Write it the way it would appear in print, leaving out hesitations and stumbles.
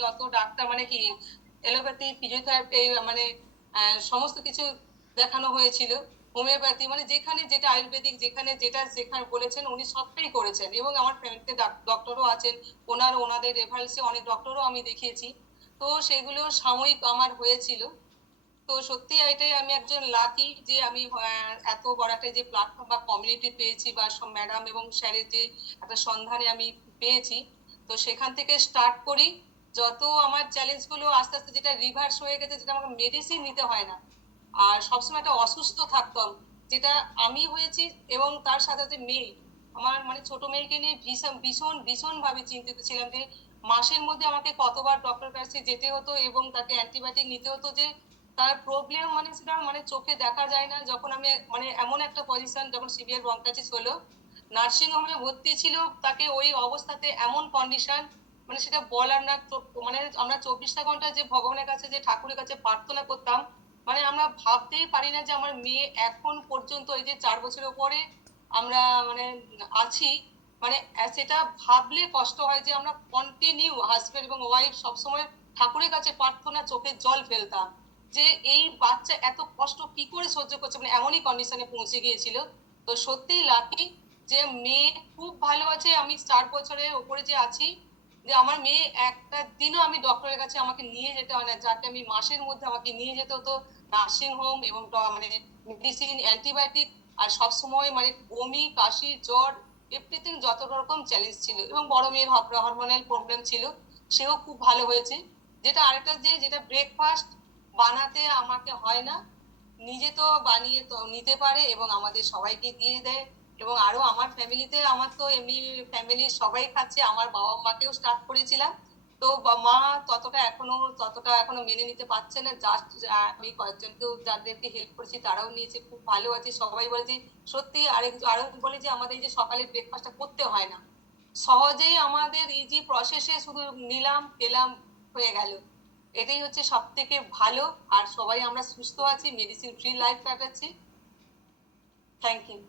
যত ডাক্তার মানে কি এলোপ্যাথি ফিজিওথেরাপি মানে সমস্ত কিছু দেখানো হয়েছিল, হোমিওপ্যাথি মানে যেখানে যেটা আয়ুর্বেদিক যেখানে যেটা যেখানে বলেছেন উনি সবটাই করেছেন। এবং আমার ফ্যামিলিতে ডক্টরও আছেন, ওনাদের রেফারেন্সে অনেক ডক্টরও আমি দেখিয়েছি। তো সেগুলো সাময়িক আমার হয়েছিল। তো সত্যি এটাই আমি একজন লাকি যে আমি এত বড় একটা যে প্ল্যাটফর্ম বা কমিউনিটি পেয়েছি, বা সব ম্যাডাম এবং স্যারের যে একটা সন্ধানে আমি পেয়েছি। তো সেখান থেকে স্টার্ট করি। যত আমার চ্যালেঞ্জ গুলো আস্তে আস্তে যেটা রিভার্স হয়ে গেছে, যেটা আমাকে মেডিসিন নিতে হয় না, আর সবসময় একটা অসুস্থ থাকতাম, যেটা আমি হয়েছি। এবং তার সাথে সাথে মেয়ে, আমার মানে ছোট মেয়েকে নিয়ে ভীষণ ভীষণ ভীষণ ভাবে চিন্তিত ছিলাম যে মাসের মধ্যে আমাকে কতবার ডক্টর কাছে যেতে হতো এবং তাকে অ্যান্টিবায়োটিক নিতে হতো, যে তার প্রবলেম মানে সেটা মানে চোখে দেখা যায় না। যখন আমি মানে এমন একটা পজিশন, যখন সিভিয়ার ব্রঙ্কাইটিস হলো, নার্সিং হোমে ভর্তি ছিল, তাকে ওই অবস্থাতে এমন কন্ডিশন, মানে সেটা বলার না। তো মানে আমরা 24টা ঘন্টা যে ভগবানের কাছে যে ঠাকুরের কাছে প্রার্থনা করতাম, মানে আমরা ভাবতেই পারি না যে আমার মেয়ে এখন পর্যন্ত এই যে 4 বছরের পরে আমরা মানে আছি। মানে সেটা ভাবলে কষ্ট হয় যে আমরা কন্টিনিউ হাজবেন্ড এবং ওয়াইফ সবসময় ঠাকুরের কাছে প্রার্থনা, চোখের জল ফেলতাম যে এই বাচ্চা এত কষ্ট কি করে সহ্য করছে, মানে এমনই কন্ডিশনে পৌঁছে গিয়েছিল। তো সত্যিই লাকি যে মেয়ে খুব ভালো আছে। আমি 4 বছরের ওপরে যে আছি, যে আমার মেয়ে একটা দিনও আমি ডক্টরের কাছে আমাকে নিয়ে যেতে হয় না, যাকে আমি মাসের মধ্যে আমাকে নিয়ে যেতে হতো নার্সিং হোম এবং মানে মেডিসিন অ্যান্টিবায়োটিক। আর সবসময় মানে বমি কাশি জ্বর এভরিথিং, যত রকম চ্যালেঞ্জ ছিল। এবং বড় মেয়ের হরমোনাল প্রবলেম ছিল, সেও খুব ভালো হয়েছে। যেটা আরেকটা যেটা ব্রেকফাস্ট বানাতে আমাকে হয় না, নিজে তো বানিয়ে তো নিতে পারে এবং আমাদের সবাইকে দিয়ে দেয়। এবং আরো আমার ফ্যামিলিতে, আমার তো এমনি ফ্যামিলির সবাই খাচ্ছে, আমার বাবা মাকেও স্টার্ট করেছিলাম। তো মা ততটা এখনো মেনে নিতে পারছে না। জাস্ট আমি কয়েকজনকেও যাদেরকে হেল্প করেছি তারাও নিয়েছে, খুব ভালো আছে সবাই। বলে যে সত্যি আরো বলে যে আমাদের এই যে সকালের ব্রেকফাস্টটা করতে হয় না, সহজেই আমাদের ইজি প্রসেসে শুধু নিলাম খেলাম, হয়ে গেল। এটাই হচ্ছে সব থেকে ভালো। আর সবাই আমরা সুস্থ আছি, মেডিসিন ফ্রি লাইফ কাটাচ্ছি। Thank you.